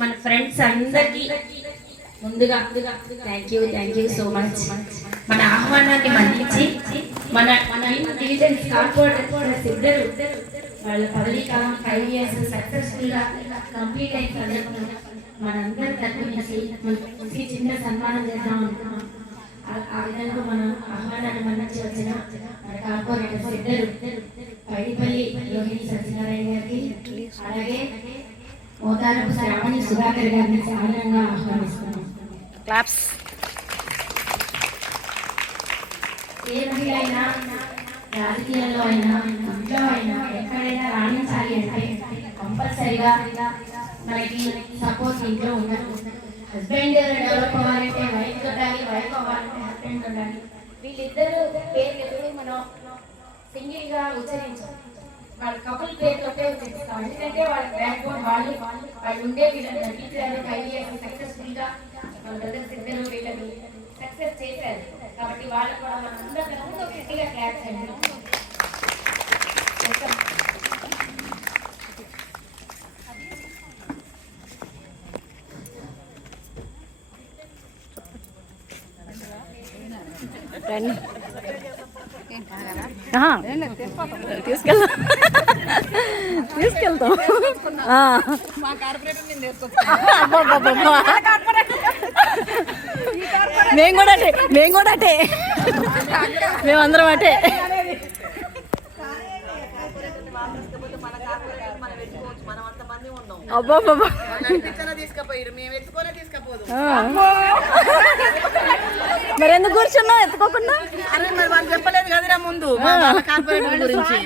మన ఫ్రెండ్స్ అందరికీ ముందుగా థ్యాంక్ యూ సో మచ్. మన ఆహ్వానాన్ని మన్నించి మన డివిజన్ కార్పొరేటర్స్ ఇద్దరు వాళ్ళ పదవీ కాలం 5 years సక్సెస్ఫుల్గా కంప్లీట్ అయిన సందర్భంగా మనందరి తరపు నుంచి చిన్న సన్మానం చేద్దాం అనుకున్నాం. ఆ విధంగా మన ఆహ్వానాన్ని మన్నించి వచ్చిన మన కార్పొరేటర్స్ ఇద్దరు పైడిపల్లి రోహిణి సత్యనారాయణ గారికి, అలాగే మోతారపు శ్రావణి సుధాకర్ గారిని సాధారణంగా ఆహ్వానిస్తున్నాం. క్లాప్స్. ఏ మహిళ అయినా రాజకీయాల్లో అయినా ఇంట్లో అయినా ఎక్కడైనా రాణించాలి అంటే కంపల్సరిగా మనకి సపోర్ట్ ఇంట్లో ఉండదు. హస్బెండ్ డెవలప్ అవ్వాలంటే వైఫ్ ఉండాలి, వైఫ్ అవ్వాలంటే హస్బెండ్ ఉండాలి. వీళ్ళిద్దరూ పేర్లు ఎప్పుడు మనం సింగిల్గా ఉచ్చరించాం, వాళ్ళ కపుల్ పేరుతోటే ఉచ్చరిస్తాం. ఎందుకంటే వాళ్ళ బ్యాక్ బోన్ వాళ్ళు ఉండే వీళ్ళని నటించారు. 5 years సక్సెస్ఫుల్గా మన బ్రదర్స్ ఇద్దరు వీళ్ళని సక్సెస్ చేశారు. కాబట్టి వాళ్ళు కూడా మన అందరం గట్టిగా క్లాప్ చేయండి. తీసుకెళ్తాం. మేము కూడా అటే మేమందరం అటే. అబ్బా మరి ఎందుకు కూర్చున్నావు ఎత్తుకోకుండా? చెప్పలేదు కదరా ముందు గురించి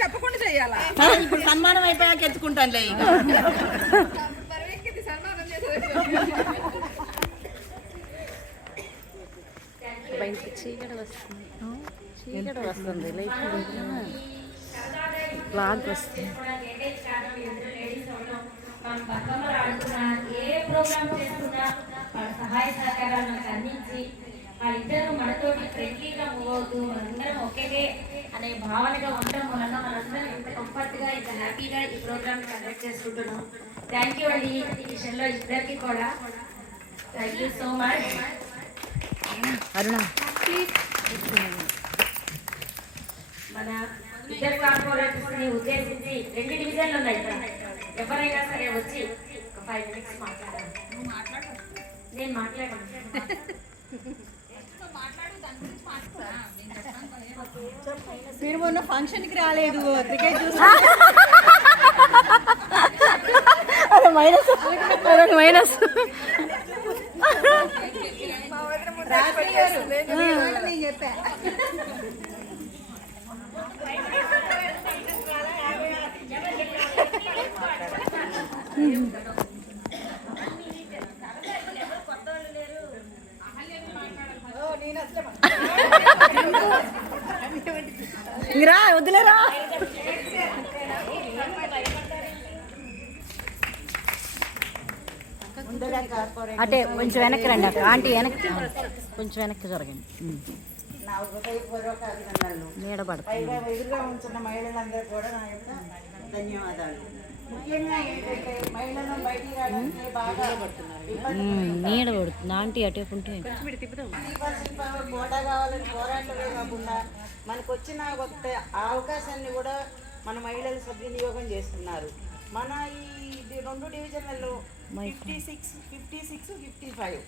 చెప్పకుండా చెయ్యాలా? ఇప్పుడు సన్మానం అయిపోయాక ఎత్తుకుంటానులే. ఇక చీకటి వస్తుంది, లైట్ బ్లాక్ వస్తుంది. ఏ ప్రోగ్రామ్ చేస్తున్నా వాళ్ళ సహాయ సహకారాలు మనకు అందించి వాళ్ళిద్దరూ మనతోటి ఫ్రెండ్లీగా మూవ్ అవుతూ మనందరం ఒకేగే అనే భావనగా ఉండడం వలన మనందరం ఇంత కంఫర్ట్గా ఇంత హ్యాపీగా ఈ ప్రోగ్రామ్ కండక్ట్ చేసుకుంటున్నాం. థ్యాంక్ యూ అండి ఈ విషయంలో ఇద్దరికి కూడా. Thank you so much. Aruna, మన ఇద్దరు కార్పొరేటర్స్ని ఉద్దేశించి 2 డివిజన్లు ఉన్నాయి ఇక్కడ. ఎవరైనా సరే వచ్చి ఒక 5 minutes మాట్లాడాలి. నేను మాట్లాడాను. మీరు మొన్న ఫంక్షన్కి రాలేదు, క్రికెట్ చూసి మైనస్ చెప్పా. రా వదిలేరా. అటే కొంచెం వెనక్కి రండి. అక్కడ ఆంటీ వెనక్కి, కొంచెం వెనక్కి జరగండి. నా హృదయపూర్వక అభినందనలు. నీడబడుతుంది. ఎదురుగా ఉంటున్న మహిళలందరూ కూడా నా యొక్క ధన్యవాదాలు. ముఖ్యంగా ఏంటంటే మహిళలను బయటికి రావడానికి బాగా నీడ పడుతుంది. ఆంటీ అటే ఉంటే కోటా కావాలని పోరాటమే కాకుండా మనకు వచ్చిన ఒక అవకాశాన్ని కూడా మన మహిళలు సద్వినియోగం చేస్తున్నారు. మన ఈ 2 డివిజన్లలో 56, 55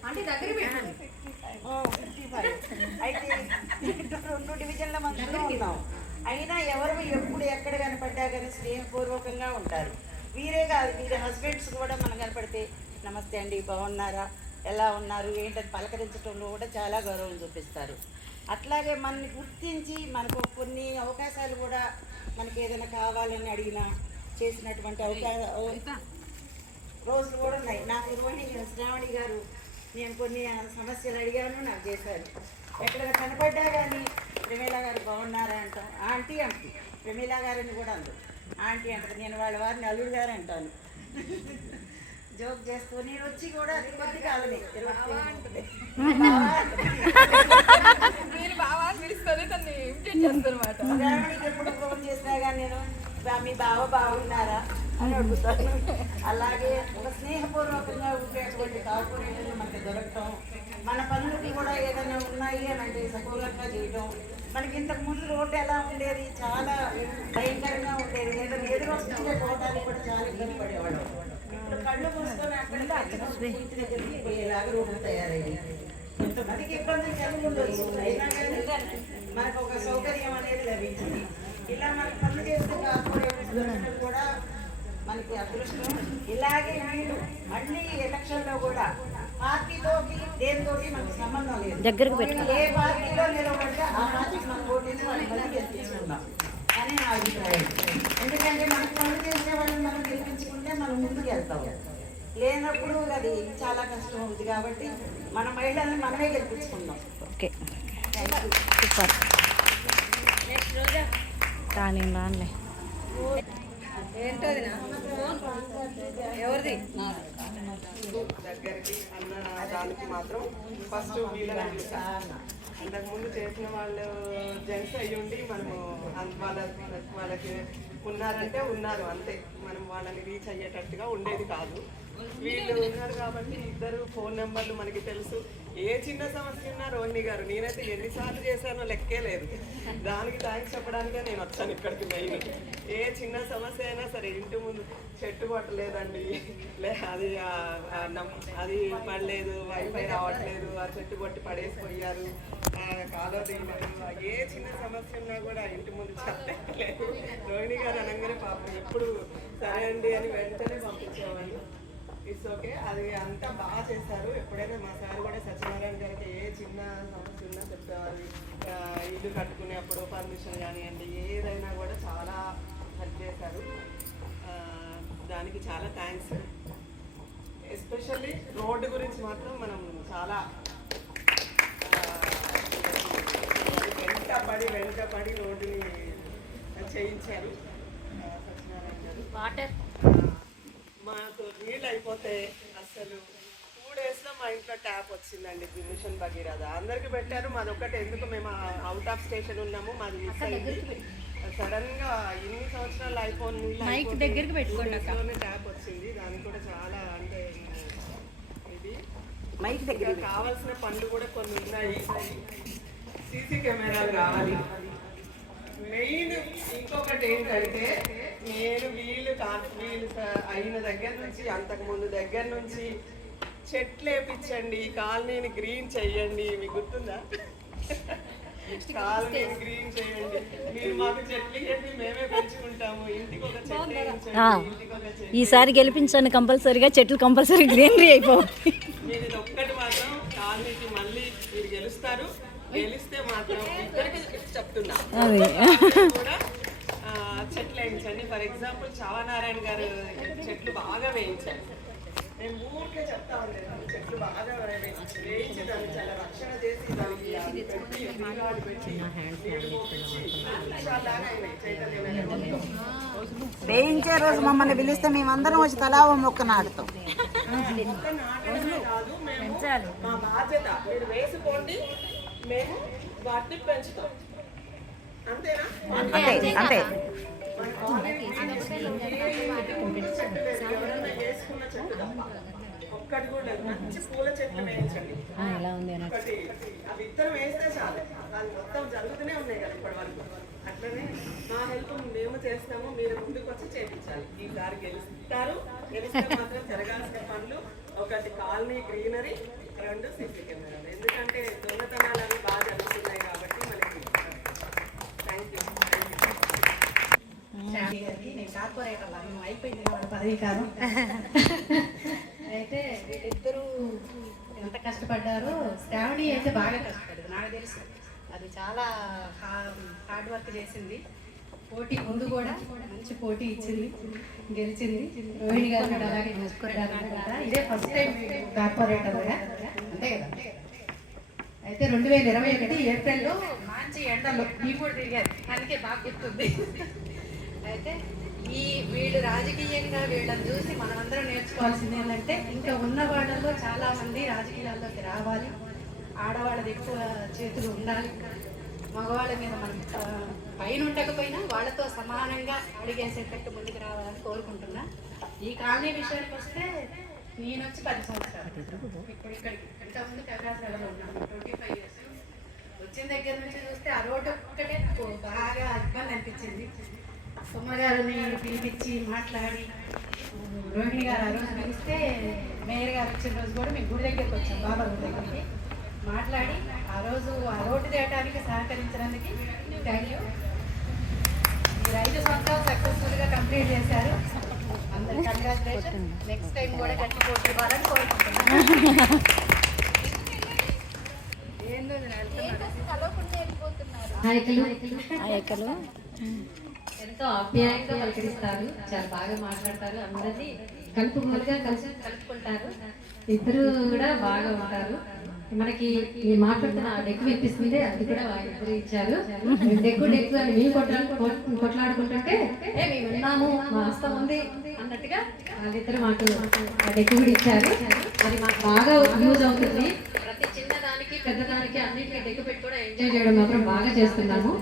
అయితే 2 డివిజన్ల మధ్యలో ఉన్నాం. అయినా ఎవరు ఎప్పుడు ఎక్కడ కనపడ్డా కానీ స్నేహపూర్వకంగా ఉంటారు. వీరే కాదు, వీరి హస్బెండ్స్ కూడా మనం కనపడితే నమస్తే అండి, బాగున్నారా, ఎలా ఉన్నారు, ఏంటని పలకరించడంలో కూడా చాలా గౌరవం చూపిస్తారు. అట్లాగే మనని గుర్తించి మనకు కొన్ని అవకాశాలు కూడా మనకి ఏదైనా కావాలని అడిగినా చేసినటువంటి రోజులు కూడా ఉన్నాయి. నాకు శ్రావణి గారు నేను కొన్ని సమస్యలు అడిగాను, నాకు చేశారు. ఎక్కడ కనపడ్డా కానీ ప్రమీలా గారు బాగున్నారా అంటాం. ఆంటీ ప్రమీలా గారిని కూడా అందు ఆంటీ అంటారు. నేను వాళ్ళ వారిని అల్లుడు గారు అంటాను. జోక్ చేస్తూ నేను వచ్చి కూడా అది కొద్ది కాదని ఎప్పుడు ఫోన్ చేసినా కానీ నేను మీ బావ బాగున్నారా అని అడుగుతాను. అలాగే ఒక స్నేహపూర్వకంగా ఉండేటువంటి కార్పొరేటర్లు మనకి దొరకటం, మన పనులకి కూడా ఏదైనా ఉన్నాయి అని అంటే సపూర్వకంగా చేయటం. మనకి ఇంతకు ముందు రోడ్డు ఎలా ఉండేది, చాలా భయంకరంగా ఉండేది, ఏదైనా ఎదురొస్తుంటే పోవడానికి కూడా చాలా ఇబ్బంది పడేవాడు. ఇప్పుడు కళ్ళు మూసుకొని అక్కడికి ఇంటి దగ్గరికి పోయేలాగా రోడ్డు తయారయ్యింది. కొంతమందికి ఇబ్బంది కలిగి ఉండొచ్చు, అయినా కానీ మనకు ఒక సౌకర్యం అనేది లభించింది. ఇలా మనం పనులు చేస్తే కార్పొరేటర్లు కూడా మనకి అదృష్టం. ఇలాగే వీళ్ళు మళ్ళీ ఎలక్షన్లో కూడా పార్టీతోటి దేనితోటి మనకు సంబంధం లేదు, దగ్గరకు పెట్టుకో. ఏ పార్టీలో నిలబడితే ఆ పార్టీకి మనం ఓటేసి మనం మళ్ళీ గెలిపించుకుందాం అని నా అభిప్రాయం. ఎందుకంటే మనకు పనులు చేసే వాళ్ళని మనం గెలిపించుకుంటే మనం ముందుకు వెళ్తాం, లేనప్పుడు అది చాలా కష్టం అవుతుంది. కాబట్టి మన మహిళల్ని మనమే గెలిపించుకుందాం. Okay super. కానీ రానులే ఏంటది ఎవరిది దగ్గరికి అన్న దానికి మాత్రం ఫస్ట్ వీళ్ళని చూస్తాను. అంతకుముందు చేసిన వాళ్ళు జెంట్స్ అయ్యి ఉండి మనము వాళ్ళకి ఉన్నారంటే ఉన్నారు అంతే, మనం వాళ్ళని రీచ్ అయ్యేటట్టుగా ఉండేది కాదు. వీళ్ళు ఉన్నారు కాబట్టి ఇద్దరు ఫోన్ నెంబర్లు మనకి తెలుసు. ఏ చిన్న సమస్య ఉన్నా రోహిణి గారు, నేనైతే ఎన్నిసార్లు చేశానో లెక్కే లేదు. దానికి థ్యాంక్స్ చెప్పడానికే నేను వచ్చాను ఇక్కడికి. మెయిన్ ఏ చిన్న సమస్య అయినా సరే, ఇంటి ముందు చెట్టు కొట్టలేదండి, అది పడలేదు, వైఫై రావట్లేదు, ఆ చెట్టు కొట్టి పడేసిపోయారు, కాలో దిగలేదు, ఏ చిన్న సమస్య ఉన్నా కూడా ఇంటి ముందు చెప్పలేదు. రోహిణి గారు అనగానే పాపం ఎప్పుడు సరే అండి అని వెంటనే పంపించేవాళ్ళు. ఇట్స్ ఓకే, అది అంతా బాగా చేశారు. ఎప్పుడైనా మా సార్ కూడా సత్యనారాయణ గారికి ఏ చిన్న సమస్య ఉన్నా చెప్పేవారు. ఇల్లు కట్టుకునేప్పుడు పర్మిషన్ కానివ్వండి, ఏదైనా కూడా చాలా హెల్ప్ చేశారు. దానికి చాలా థ్యాంక్స్. ఎస్పెషల్లీ రోడ్డు గురించి మాత్రం మనం చాలా వెంటపడి రోడ్డుని చేయించారు సత్యనారాయణ గారు. వాటర్ మాకు నీళ్ళు అయిపోతే అసలు 2 daysలో మా ఇంట్లో ట్యాప్ వచ్చిందండి, మిషన్ భగీరథ. అందరికి పెట్టారు, మాది ఒక్కటి ఎందుకు, మేము అవుట్ ఆఫ్ స్టేషన్ ఉన్నాము, మాది మిస్ అయింది. సడన్గా ఇన్ని సంవత్సరాలు అయిపోయి నీళ్ళు ట్యాప్ వచ్చింది. దానికి కూడా చాలా అంటే ఇది మైక్ దగ్గర కావాల్సిన పనులు కూడా కొన్ని ఉన్నాయి. సీసీ కెమెరాలు కావాలి. మెయిన్ ఇంకొకటి ఏంటంటే, నేను వీళ్ళు అయిన దగ్గర నుంచి, అంతకుముందు దగ్గర నుంచి చెట్లు వేపించండి, కాలనీని గ్రీన్ చెయ్యండి. మీకు గుర్తుందా? కాలనీని గ్రీన్ చేయండి, మీరు మాకు చెట్లు ఇవ్వండి, మేమే పెంచుకుంటాము, ఇంటికి ఒక చెట్టు వేయించండి, ఇంటికి ఒక చెట్టు. ఈసారి గెలిపించండి, కంపల్సరీగా చెట్లు కంపల్సరీ గ్రీనరీ అయిపోవాలి. మీరు ఇది ఒక్కటి మాత్రం కాలనీకి మళ్ళీ మీరు గెలుస్తారు. గెలిస్తే మాత్రం ఇద్దరికి చెప్తున్నా కూడా చెట్లు వేయించండి. ఫర్ ఎగ్జాంపుల్ చావానారాయణ గారు చెట్లు బాగా వేయించారు. నేను ఊరికే చెప్తా ఉండేది, చెట్లు బాగా వేయించి దాన్ని చాలా రక్షణ చేసి దానికి పెట్టి నీళ్ళు పెట్టి వేయించే రోజు మమ్మల్ని పిలిస్తే మేమందరం వచ్చి తలా ఓ మొక్క నాటుతాం. మొక్క నాటడమే కాదు, మేము మా బాధ్యత. మీరు వేసుకోండి, మేము వాటిని పెంచుతాం. అంతేనా? అంతే అంతే. వేసుకున్న చెట్టు తప్ప ఒక్కటి కూడా లేదు. మంచి పూల చెట్లు వేయించండి. ఒకటి అవి ఇద్దరు వేస్తే చాలు, అది మొత్తం జరుగుతూనే ఉన్నాయి కదా ఇప్పటి వరకు. అట్లనే మా హెల్ప్ మేము చేస్తాము, మీరు ముందుకు వచ్చి చేయించాలి. ఈసారి గెలుస్తారు. గెలిస్తే మాత్రం జరగాల్సిన పనులు ఒకటి కాలనీ గ్రీనరీ, 2 సీసీ కెమెరాలు. ఎందుకంటే దొంగతనాలు అవి బాగా జరుగుతున్నాయి కాబట్టి మనకి. Thank you. నేను కార్పొరేటర్ అయిపోయింది పదవి కాదు. అయితే వీళ్ళిద్దరూ ఎంత కష్టపడ్డారో, శ్రావణి అయితే బాగా కష్టపడింది నాకు తెలుసు. అది చాలా హార్డ్ వర్క్ చేసింది. పోటీ ముందు కూడా మంచి పోటీ ఇచ్చింది, గెలిచింది. రోహిణి గారు కూడా అలాగే కష్టపడ్డారనుకుంటా. ఇదే ఫస్ట్ టైం కార్పొరేటర్గా, అంతే కదా. అయితే 2021 ఏప్రిల్లో మంచి ఎండలో ఈ కూడా తిరిగారు, అందుకే బాగా గుర్తుంది. అయితే వీళ్ళు రాజకీయంగా వీళ్ళని చూసి మనమందరం నేర్చుకోవాల్సింది ఏంటంటే, ఇంకా ఉన్న వాళ్ళలో చాలా మంది రాజకీయాల్లోకి రావాలి, ఆడవాళ్ళది ఎక్కువ చేతులు ఉండాలి. మగవాళ్ళ మీద మనం పైన ఉండకపోయినా వాళ్ళతో సమానంగా అడిగేసేటట్టు ముందుకు రావాలని కోరుకుంటున్నా. ఈ కాలనీ విషయానికి వస్తే నేను వచ్చి 10 సంవత్సరాలు ఇప్పుడు ఇక్కడికి ఇంతకుముందు కర్రాసలలో ఉన్నాను 25 years. వచ్చిన దగ్గర నుంచి చూస్తే ఆ రోడ్డు ఒక్కటే నాకు బాగా ఇబ్బంది అనిపించింది. సొమ్మగారిని పిలిపించి మాట్లాడి రోహిణి గారు ఆ రోజు పిలిస్తే మేయర్ గారు వచ్చిన రోజు కూడా మేము గుడి దగ్గరికి వచ్చాం, బాబా గుడి దగ్గరికి మాట్లాడి ఆ రోజు ఆ రోడ్డు చేయడానికి సహకరించడానికి థ్యాంక్ యూ. మీరు 5 సంవత్సరాలు సక్సెస్ఫుల్గా కంప్లీట్ చేశారు. అందరు కంగ్రాచులేషన్. నెక్స్ట్ టైం కూడా గట్టి పోటీ ఇవ్వాలని కోరుకుంటున్నాను. నాయకులు ఎంతో ఆప్యాయంగా పలకరిస్తారు, చాలా బాగా మాట్లాడతారు, అందరినీ కలుపుగోలుగా కలుపుకుంటారు. ఇద్దరు కూడా బాగా ఉంటారు. మనకి ఈ మాట్లాడుతున్న డెక్కు వినిపిస్తుంది, అది కూడా ఇద్దరు ఇచ్చారు. డెక్కు అని మేము కొట్లాడుకుంటుంటే మేము విన్నాము, మా హస్తం ఉంది అన్నట్టుగా వాళ్ళిద్దరు మాకు డెక్కు కూడా ఇచ్చారు. అది మాకు బాగా యూజ్ అవుతుంది. ప్రతి చిన్నదానికి పెద్దదానికి అన్నింటినీ డెక్కు పెట్టి కూడా ఎంజాయ్ చేయడం మాత్రం బాగా చేస్తున్నాము.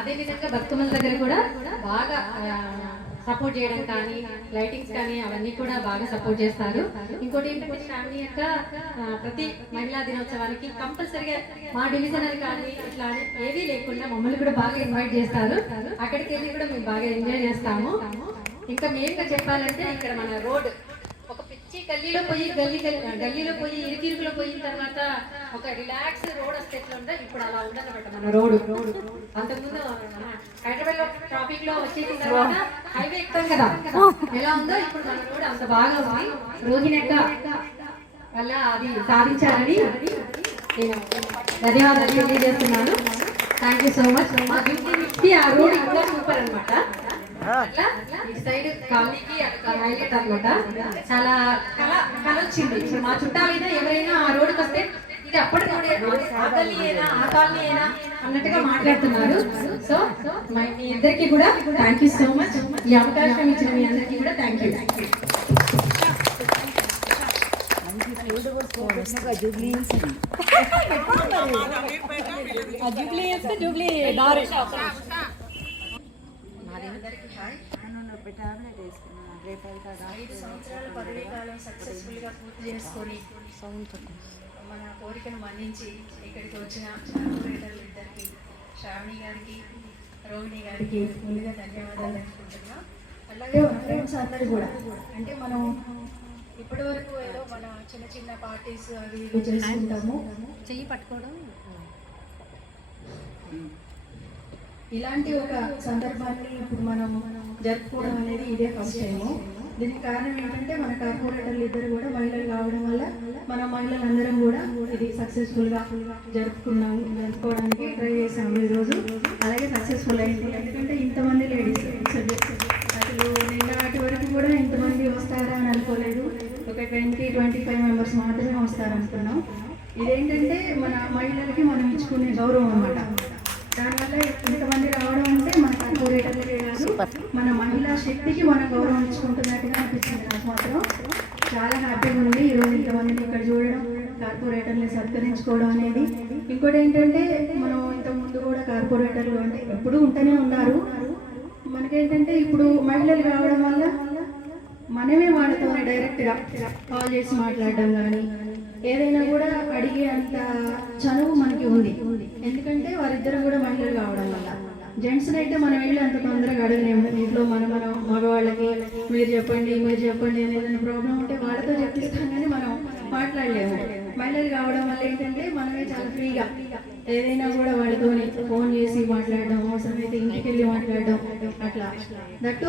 అదే విధంగా బతుకమ్మల దగ్గర కూడా బాగా సపోర్ట్ చేయడం కానీ లైటింగ్స్ కానీ అవన్నీ కూడా బాగా సపోర్ట్ చేస్తారు. ఇంకోటి ఏంటంటే శ్రావణి యొక్క ప్రతి మహిళా దినోత్సవానికి కంపల్సరిగా మా డివిజన్ అని కానీ ఇట్లా ఏదీ లేకుండా మమ్మల్ని కూడా బాగా ఇన్వైట్ చేస్తారు. అక్కడికి వెళ్ళి కూడా మేము బాగా ఎంజాయ్ చేస్తాము. ఇంకా మెయిన్గా చెప్పాలంటే ఇక్కడ మన రోడ్ ఒక పిచ్చి గల్లీలో పోయి ఇరుకిరుకులో పోయిన తర్వాత ఒక రిలాక్స్ రోడ్ వస్తే ఎట్లా ఉంటే ఇప్పుడు అలా ఉండదన్నమాట మన రోడ్. అంతకుముందు హైదరాబాద్ లో ట్రాఫిక్ లో వచ్చేసిన తర్వాత హైవే ఎక్కుతాం కదా, ఎలా ఉందో ఇప్పుడు మన రోడ్ అంత బాగా ఉంది. రోహిణి యొక్క వల్ల అది సాధించాలని నేను ధన్యవాదాలు తెలియజేస్తున్నాను. Thank you so much. ఆ రోడ్ ఇంకా సూపర్ అనమాట. ఇటు సైడ్ కాలనీకి హైలైట్ అనమాట. చాలా కళ వచ్చింది. మా చుట్టాలైనా ఎవరైనా ఆ రోడ్డుకి వస్తే ఇది అప్పటి ఆ గల్లీ అయినా ఆ కాలనీ అయినా అన్నట్టుగా మాట్లాడుతున్నారు. సో మీ ఇద్దరికి కూడా థ్యాంక్ యూ సో మచ్. ఈ అవకాశం ఇచ్చిన మీ అందరికీ కూడా థ్యాంక్ యూ. సంవత్సరాల పదవీ కాలం సక్సెస్ఫుల్గా పూర్తి చేసుకొని మన కోరికను మన్నించి ఇక్కడికి వచ్చిన కార్పొరేటర్లు ఇద్దరికి, శ్రావణి గారికి, రోహిణి గారికి ముందుగా ధన్యవాదాలు తెలుసుకుంటున్నా. అలాగే మన ఫ్రెండ్స్ అందరూ కూడా అంటే మనం ఇప్పటి వరకు ఏదో మన చిన్న చిన్న పార్టీస్ అవి ఇవి చేసుకుంటాము. చెయ్యి పట్టుకోవడం ఇలాంటి ఒక సందర్భాన్ని ఇప్పుడు మనం జరుపుకోవడం అనేది ఇదే ఫస్ట్ టైము. దీనికి కారణం ఏంటంటే మన కార్పొరేటర్లు ఇద్దరు కూడా మహిళలు కావడం వల్ల మన మహిళలందరం కూడా ఇది సక్సెస్ఫుల్గా జరుపుకోవడానికి ట్రై చేసాము ఈరోజు. అలాగే సక్సెస్ఫుల్ అయింది. ఎందుకంటే ఇంతమంది లేడీస్ అసలు నిన్నటి వరకు కూడా ఇంతమంది వస్తారా అని అనుకోలేదు. ఒక 20-25 మెంబర్స్ మాత్రమే వస్తారనుకున్నాం. ఇదేంటంటే మన మహిళలకి మనం ఇచ్చుకునే గౌరవం అన్నమాట. దానివల్ల ఇంతమంది రావడం అంటే మన కార్పొరేటర్లకే కాదు మన మహిళా శక్తికి మనం గౌరవం ఇచ్చుకుంటున్నట్టుగా అనిపించింది నాకు మాత్రం. చాలా హ్యాపీగా ఉంది ఈరోజు ఇంతమందిని ఇక్కడ చూడడం, కార్పొరేటర్ని సత్కరించుకోవడం అనేది. ఇంకోటి ఏంటంటే మనం ఇంతకుముందు కూడా కార్పొరేటర్లు అంటే ఎప్పుడూ ఉంటూనే ఉన్నారు. మనకేంటంటే ఇప్పుడు మహిళలు రావడం వల్ల మనమే వాళ్ళతోనే డైరెక్ట్గా కాల్ చేసి మాట్లాడడం కానీ ఏదైనా కూడా అడిగే అంత చనువు మనకి ఉంది. ఎందుకంటే వారిద్దరు కూడా మహిళలు కావడం వల్ల. జెంట్స్ని అయితే మనం వెళ్ళి అంత తొందరగా అడగలేము. ఇంట్లో మనం మగవాళ్ళకి మీరు చెప్పండి అని ఏదైనా ప్రాబ్లం ఉంటే వాళ్ళతో చెప్పిస్తాం కానీ మనం మాట్లాడలేము. మహిళలు కావడం వల్ల ఏంటంటే మనమే చాలా ఫ్రీగా ఏదైనా కూడా వాళ్ళతో ఫోన్ చేసి మాట్లాడడం, అవసరమైతే ఇంటికి వెళ్ళి మాట్లాడడం అట్లా. దట్టు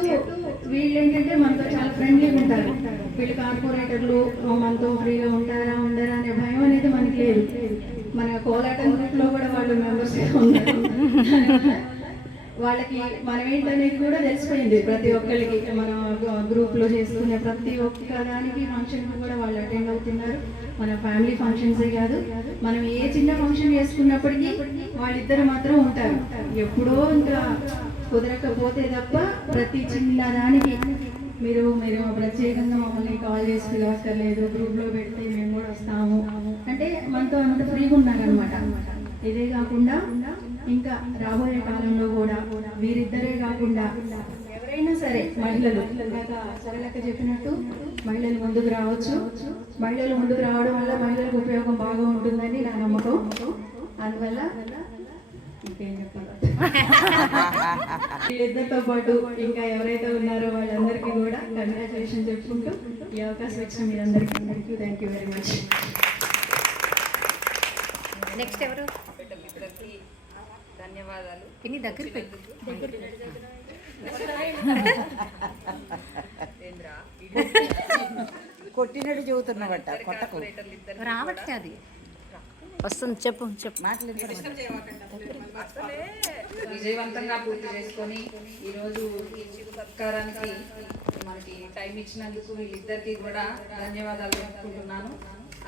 వీళ్ళు ఏంటంటే మనతో చాలా ఫ్రెండ్లీగా ఉంటారు. వీళ్ళు కార్పొరేటర్లు మనతో ఫ్రీగా ఉంటారా ఉండరా అనే భయం అనేది మనకి లేదు. మన కోలాటం గ్రూప్లో కూడా వాళ్ళు మెంబర్స్గా ఉన్నారు. వాళ్ళకి మనం ఏంటనేది కూడా తెలిసిపోయింది ప్రతి ఒక్కరికి. మన గ్రూప్లో చేసుకునే ప్రతి ఒక్క దానికి ఫంక్షన్కి కూడా వాళ్ళు అటెండ్ అవుతున్నారు. మన ఫ్యామిలీ ఫంక్షన్సే కాదు, మనం ఏ చిన్న ఫంక్షన్ చేసుకున్నప్పటికీ వాళ్ళిద్దరు మాత్రం ఉంటారు. ఎప్పుడో ఇంకా కుదరకపోతే తప్ప ప్రతి చిన్న దానికి మీరు ప్రత్యేకంగా మమ్మల్ని కాల్ చేసి పిలవక్కర్లేదు, గ్రూప్లో పెడితే మేము కూడా వస్తాము అంటే మనతో అంత ఫ్రీగా ఉన్నారనమాట. ఇదే కాకుండా ఇంకా రాబోయే కాలంలో కూడా వీరిద్దరే కాకుండా ఎవరైనా సరే మహిళలు ఇందాక సరళక్క చెప్పినట్టు మహిళలు ముందుకు రావచ్చు. మహిళలు ముందుకు రావడం వల్ల మహిళలకు ఉపయోగం బాగా ఉంటుందని నా నమ్మకం. అందువల్ల ఇంకేం చెప్పాలి, వీళ్ళిద్దరితో పాటు ఇంకా ఎవరైతే ఉన్నారో వాళ్ళందరికీ కూడా కంగ్రాచులేషన్ చెప్పుకుంటూ ఈ అవకాశం ఇచ్చిన మీరందరికీ thank you very much. Next ఎవరు? ధన్యవాదాలు. ఇన్ని దగ్గర పెట్టు. కొట్టినట్టు చెబుతున్నవట, కొట్టకు. రావట్లే అది వస్తుంది. చెప్పు విజయవంతంగా పూర్తి చేసుకొని ఈరోజు ఈ చిరు సత్కారానికి మనకి టైం ఇచ్చినందుకు వీళ్ళిద్దరికి కూడా ధన్యవాదాలు చెప్పుకుంటున్నాను.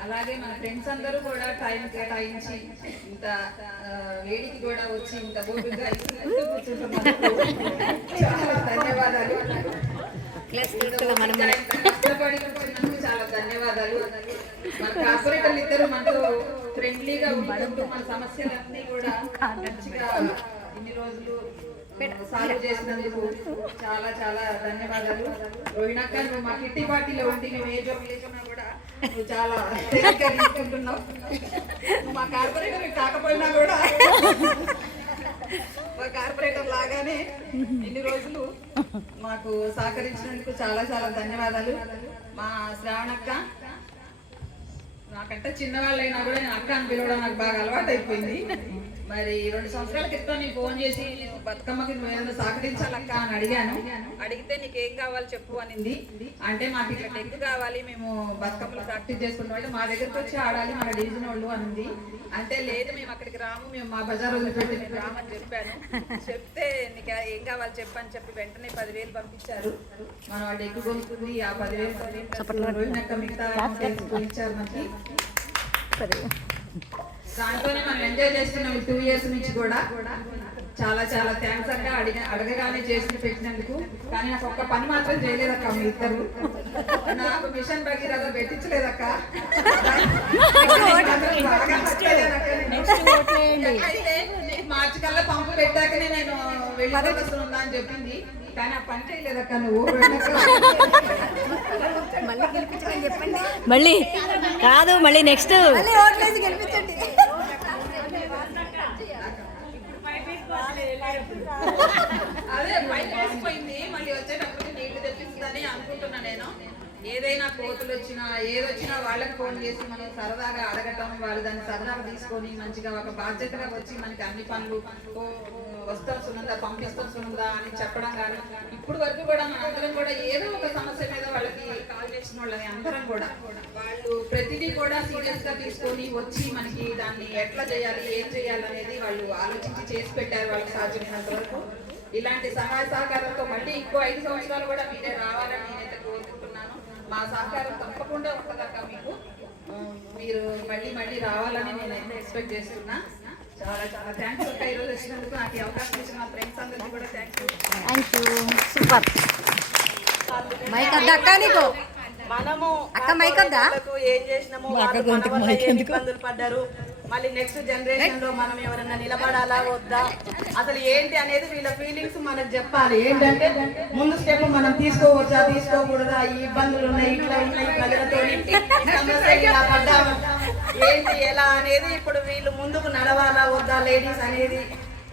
అలాగే మన ఫ్రెండ్స్ అందరూ కూడా టైం కేటాయించి ఇంత వేడికి కూడా వచ్చి ఇంత ఓపికగా కూర్చుంటున్నందుకు చాలా ధన్యవాదాలు. కష్టపడి కూర్చున్నందుకు చాలా ధన్యవాదాలు. మన కార్పొరేటర్లు ఇద్దరు మనతో ఫ్రెండ్లీగా ఉంటూ మన సమస్యలన్నీ కూడా మంచిగా ఇన్ని రోజులు సాల్వ్ చేసినందుకు చాలా చాలా ధన్యవాదాలు. రోహిణక్క, నువ్వు మా కిట్టి పార్టీలో ఉండి నువ్వు ఏ జాబ్ లేకున్నా కూడా నువ్వు చాలా తేలిగ్గా తీసుకుంటున్నావు. నువ్వు మా కార్పొరేటర్ కాకపోయినా కూడా మా కార్పొరేటర్ లాగానే ఇన్ని రోజులు మాకు సహకరించినందుకు చాలా చాలా ధన్యవాదాలు. మా శ్రావణక్క నాకంటే చిన్నవాళ్ళైనా కూడా నేను అక్క అని పిలవడం నాకు బాగా అలవాటు అయిపోయింది. మరి 2 సంవత్సరాల క్రితం నీకు ఫోన్ చేసి బతుకమ్మకి నువ్వు ఏదైనా సహకరించాలక్క అని అడిగాను. అడిగితే నీకు ఏం కావాలి చెప్పు అనింది. అంటే మాకు ఇట్లా టెక్ కావాలి, మేము బతుకమ్మలు ప్రాక్టీస్ చేసుకున్న వాళ్ళు మా దగ్గరకు వచ్చి ఆడాలి మన డివిజన్ వాళ్ళు అనింది. అంటే లేదు మేము అక్కడికి రాము, మేము మా బజార్ వదిలిపెట్టి నేను రామని చెప్పాను. చెప్తే నీకు ఏం కావాలి చెప్పని చెప్పి వెంటనే 10,000 పంపించారు. మన వాళ్ళు ఎక్కువ కొనుక్కుంది. ఆ 10,000 రోహిణక్క మిగతా ఇచ్చారు మనకి. దాంట్లోనే మనం ఎంజాయ్ చేస్తున్నాం 2 ఇయర్స్ నుంచి కూడా. చాలా చాలా థ్యాంక్స్ అక్క. అడగగానే చేసి పెట్టినందుకు. కానీ నాకు ఒక్క పని మాత్రం చేయలేదక్క మీ ఇద్దరు. నాకు మిషన్ భగీరథ పెట్టించలేదక్క. మార్చి కల్లా పంపు పెట్టాకనే నేను వెళ్ళిపోతున్నా అని చెప్పింది. కానీ ఆ పని చేయలేదక్క నువ్వు. మళ్ళీ కాదు, మళ్ళీ నెక్స్ట్ అదే బయట వేసిపోయింది. మళ్ళీ వచ్చేటప్పుడు నీళ్లు తెప్పిస్తుందని అనుకుంటున్నా నేను. ఏదైనా కోతులు వచ్చినా ఏదొచ్చినా వాళ్ళకి ఫోన్ చేసి మనం సరదాగా అడగటం, వాళ్ళు దాన్ని సరదాగా తీసుకొని మంచిగా ఒక బాధ్యతగా వచ్చి మనకి అన్ని పనులు వస్తాం సునందా, పంపిస్తాం సునందా అని చెప్పడం. కానీ ఇప్పుడు వరకు కూడా మన అందరం కూడా ఏదో ఒక సమస్య మీద వాళ్ళకి కాల్ చేసిన వాళ్ళని అందరం కూడా వాళ్ళు ప్రతిదీ కూడా సీరియస్ గా తీసుకొని వచ్చి మనకి దాన్ని ఎట్లా చేయాలి, ఏం చేయాలి అనేది వాళ్ళు ఆలోచించి చేసి పెట్టారు వాళ్ళకి సాధ్యమైనంత వరకు. ఇలాంటి సహాయ సహకారంతో మళ్ళీ ఇంకో 5 సంవత్సరాలు కూడా మీరే రావాలని నేనైతే కోరుకుంటున్నాను. మా సహకారం తప్పకుండా ఉంటుందక్క మీకు. మీరు మళ్ళీ మళ్ళీ రావాలని నేనైతే ఎక్స్పెక్ట్ చేస్తున్నా. చాలా చాలా థ్యాంక్స్ అక్క. ఈరోజు వచ్చినందుకు నాకు ఈ అవకాశం ఇచ్చిన మా ఫ్రెండ్స్ అందరికీ కూడా థ్యాంక్ యూ. సూపర్. మైక్ అద్దా అక్క నీకు? మనము అక్క మైక్ అద్దా? ఏం చేసినాము, వాళ్ళు మన వల్ల ఏం ఇబ్బందులు పడ్డారు, మళ్ళీ నెక్స్ట్ జనరేషన్ లో మనం ఎవరన్నా నిలబడాలా వద్దా, అసలు ఏంటి అనేది వీళ్ళ ఫీలింగ్స్ మనకు చెప్పాలి. ఏంటంటే ముందు స్టెప్ మనం తీసుకోవచ్చా తీసుకోకూడదా, ఈ ఇబ్బందులు ఉన్నాయి, ఇట్లా ఉన్నాయి, ప్రజలతో సమస్య ఇలా పడ్డాము, ఏంటి ఎలా అనేది ఇప్పుడు వీళ్ళు ముందుకు నడవాలా వద్దా, లేడీస్ అనేది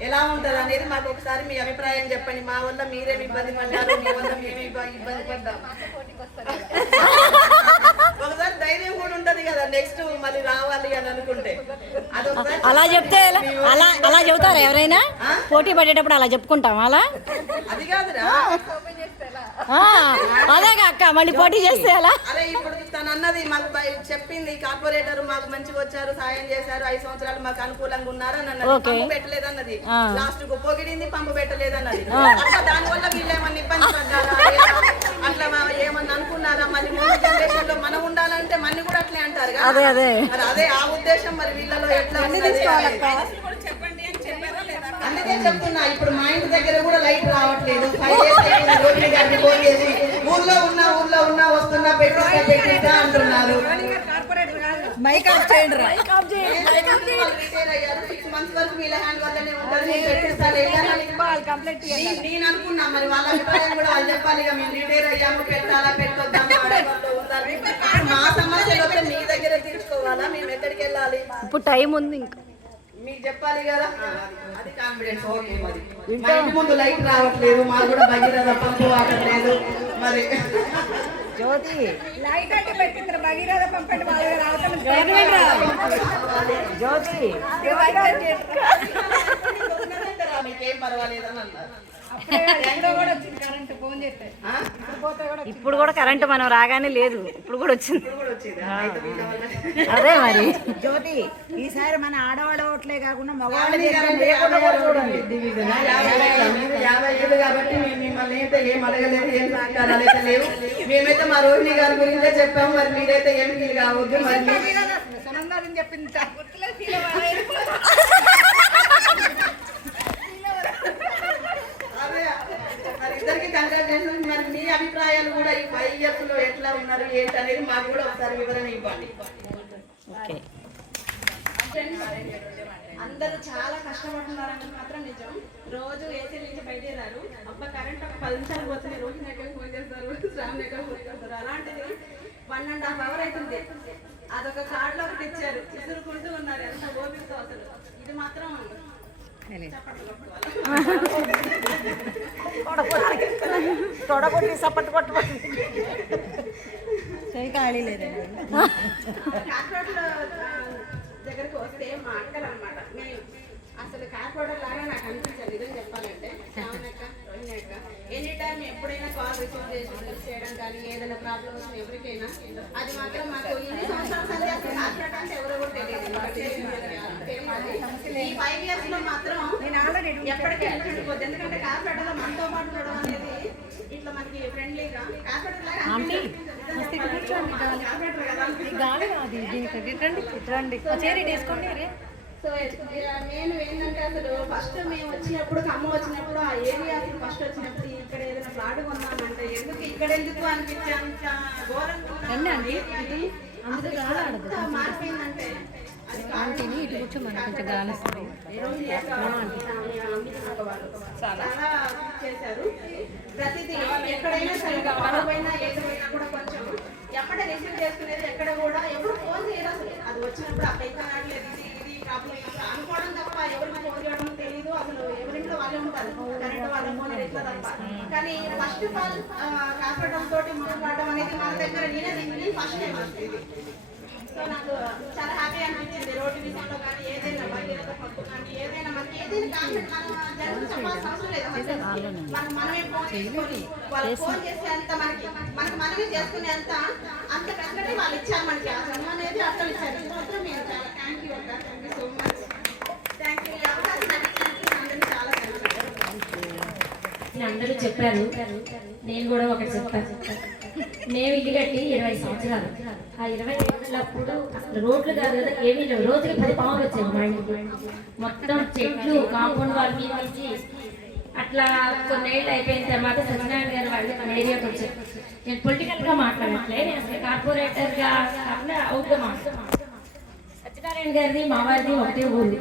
ఎలా ఉంటది అనేది మాకు ఒకసారి మీ అభిప్రాయం చెప్పండి. మా వల్ల మీరేమి ఇబ్బంది పడ్డారు, మీ వల్ల మేమే ఇబ్బంది పడ్డాం. ఒకసారి ధైర్యం కూడా ఉంటది కదా నెక్స్ట్ మళ్ళీ రావాలి అని అనుకుంటే. అలా చెప్తే అలా చెబుతారా ఎవరైనా? పోటీ పడేటప్పుడు అలా చెప్పుకుంటాం. అలా అది కాదురా, అదే అక్క మళ్ళీ పోటీ చేస్తే అలా. అరే ఇప్పుడు తను అన్నది మాకు చెప్పింది, కార్పొరేటర్ మాకు మంచిగా వచ్చారు, సాయం చేశారు, 5 సంవత్సరాలు మాకు అనుకూలంగా ఉన్నారు అని అన్నది. పంపు పెట్టలేదన్నది, లాస్ట్ కు పొగిడింది, పంపు పెట్టలేదన్నది. దాని వల్ల వీళ్ళు ఏమన్నా ఇబ్బంది పడ్డారా, అట్లా ఏమన్నా అనుకున్నారా? మళ్ళీ ముందు జనరేషన్ లో మనం ఉండాలంటే మళ్ళీ కూడా అట్లే అంటారు కదా. మరి అదే ఆ ఉద్దేశం మరి వీళ్ళలో ఎట్లా చెప్పండి అని చెప్పారా లేదా? అందుకే చెప్తున్నా. ఇప్పుడు మా ఇంటి దగ్గర కూడా లైట్ రావట్లేదు. 5 days రోడ్డు గారిని ఫోన్ చేసి ఊర్లో ఉన్నా వస్తున్నా పెట్టిస్తా అంటున్నారు. మైక్ ఆఫ్ చేయండి రా. రిటైర్ అయ్యారు 6 months వరకు వీళ్ళ హ్యాండ్ వల్లనే ఉంటుంది. నేను పెట్టిస్తాను నేను అనుకున్నా మరి వాళ్ళ అభిప్రాయం కూడా వాళ్ళు చెప్పాలి. ఇక మేము రిటైర్ అయ్యాము పెట్టాలా పెట్టొద్దాము అడగడంలో ఉండాలి. మా సమస్యలు వస్తే మీ దగ్గర తీర్చుకోవాలా మేము ఎక్కడికి వెళ్ళాలి ఇప్పుడు టైం ఉంది ఇంకా. మీకు చెప్పాలి కదా అది కాన్ఫిడెన్స్. ఓకే మరి మా ఇంటి ముందు లైట్ రావట్లేదు మాకు కూడా భగీరథ పంపు రావట్లేదు మరి జ్యోతి జ్యోతి మీకేం పర్వాలేదని అన్నారు. ఇప్పుడు కూడా కరెంట్ మనం రాగానే లేదు, ఇప్పుడు కూడా వచ్చింది. అదే మరి జ్యోతి ఈసారి మన ఆడవాళ్ళ ఓట్లే కాకుండా మగవాళ్ళ లేకుండా కూడా చూడండి. 50 ఏళ్ళు కాబట్టి మేము మిమ్మల్ని అయితే ఏం అడగలేదు, ఏం సహకారాలు అయితే లేవు. మేమైతే మా రోహిణి గారి గురించే చెప్పాము. మరి మీరైతే ఏం ఫీల్ కావద్దు. మరి చెప్పింది మరి ఇద్దరికి కంగ్రాచులేషన్స్. మరి మీ అభిప్రాయాలు కూడా ఈ 5 years లో ఎట్లా ఉన్నారు ఏంటి అనేది మాకు కూడా ఒకసారి వివరణ ఇవ్వండి. ఓకే. అందరూ చాలా కష్టపడుతున్నారని మాత్రం నిజం. రోజు ఏసీ నుంచి బయటేరారు. అబ్బా కరెంట్ ఒక 10 నిమిషాలు పోతే రోజు ఎక్కడికి ఫోన్ చేస్తారు, శ్రావణ్ ఎక్కడికి ఫోన్ చేస్తారు. అలాంటిది 1.5 hour అవుతుంది. అదొక కార్డులో ఒకటి ఇచ్చారు, విసురుకుంటూ ఉన్నారు. ఎంత ఓపికతో అసలు. ఇది మాత్రం తొడగొట్టి సపట్టు కొట్టు ఖాళీ లేదండి. కార్పొరేట్ల దగ్గరికి వస్తే మా అక్కలు అనమాట. మేము అసలు కార్పొరేటర్ లాగా నాకు అనిపించారు నిజం చెప్పాలంటే. శ్రావణ్ అక్క, రోహిణి అక్క ఎనీ టైం ఎప్పుడైనా కాల్ రిసీవ్ చేయడం కానీ ఏదైనా ప్రాబ్లమ్ వచ్చిన ఎవరికైనా అది మాత్రం మాకు ఇన్ని సంవత్సరాల సంది అసలు కార్పొరేట్ అంటే ఎవరో కూడా తెలియదు. ఈ 5 years లో మాత్రం ఎప్పటికీ వెళ్ళిపోద్ది. ఎందుకంటే కార్పొరేటర్ లో మనతో పాటు ఉండడం అనేది ఇట్లా మనకి ఫ్రెండ్లీగా కార్పొరేటర్ లాగా సో నేను ఏంటంటే అసలు ఫస్ట్ మేము వచ్చినప్పుడు ఖమ్మం వచ్చినప్పుడు ఆ ఏరియా ఫస్ట్ వచ్చినప్పుడు ఇక్కడ ఏదైనా ప్లాట్ కొన్నామంటే ఎందుకు ఇక్కడ ఎందుకు అనిపించేంత ఘోరంగా మారిపోయిందంటే చాలా చేశారు. ప్రతిదీ ఎక్కడైనా సరే పడపోయినా ఏదైనా కూడా కొంచెం ఎమ్మటే రిసీవ్ చేసుకునేది. ఎక్కడ కూడా ఎవరు ఫోన్ చేయరు అసలు. అది వచ్చినప్పుడు అబ్బాయి కావట్లేదు ఇది ప్రాబ్లం అనుకోవడం తప్ప ఎవరికి ఫోన్ చేయడం తెలియదు. అసలు ఎవరింట్లో వాళ్ళే ఉంటారు, కరెంట్ వాళ్ళ ఫోన్ ఇట్లా తప్ప. కానీ ఫస్ట్ ఆఫ్ ఆల్ కాపాడడం తోటి మాట్లాడడం అనేది మన దగ్గర నేను ఫస్ట్ టైం వస్తుంది. సో నాకు చాలా హ్యాపీ అనిపించింది. రోడ్డు విషయంలో కానీ ఏదైనా భగీరథ పప్పు కానీ ఏదైనా మనకి ఏదైనా కాన్ఫిడెంట్ మనం జనం చెప్పాల్సిన అవసరం లేదు. మనమే ఫోన్ చేసుకొని వాళ్ళు ఫోన్ చేసే అంత మనమే చేసుకునేంత అంత ఫెసిలిటీ వాళ్ళు ఇచ్చారు మనకి. ఆ జనం అనేది అర్థం ఇచ్చారు. మాత్రం మేము చాలా థ్యాంక్ యూ అక్క. Thank you so much. Thank you. ఈ అవకాశం అందరికీ చాలా అందరూ చెప్పారు, నేను కూడా ఒకటి చెప్పాను. మేము ఇల్లు కట్టి 20 సంవత్సరాలు. ఆ 20 ఏళ్ళప్పుడు అసలు రోడ్లు కాదు కదా ఏమీ లేవు. రోజుకి 10 పాములు వచ్చాయి మా ఇంటికి. మొత్తం చెట్లు కాంపౌండ్ వాళ్ళ మీద నుంచి అట్లా కొన్నేళ్ళు అయిపోయిన తర్వాత సత్యనారాయణ గారు వాళ్ళు మన ఏరియాకి వచ్చారు. నేను పొలిటికల్గా మాట్లాడట్లే, నేను అసలు కార్పొరేటర్గా కాకుండా అవుట్గా మాట్లాడుతున్నాను. సత్యనారాయణ గారిది మా వారిది ఒకటే ఊరు.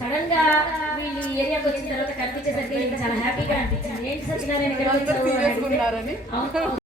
సడన్ గా వీళ్ళు ఏరియాకి వచ్చిన తర్వాత కనిపించేసరికి చాలా హ్యాపీగా అనిపించింది. ఏంటి సత్యనారాయణ గారు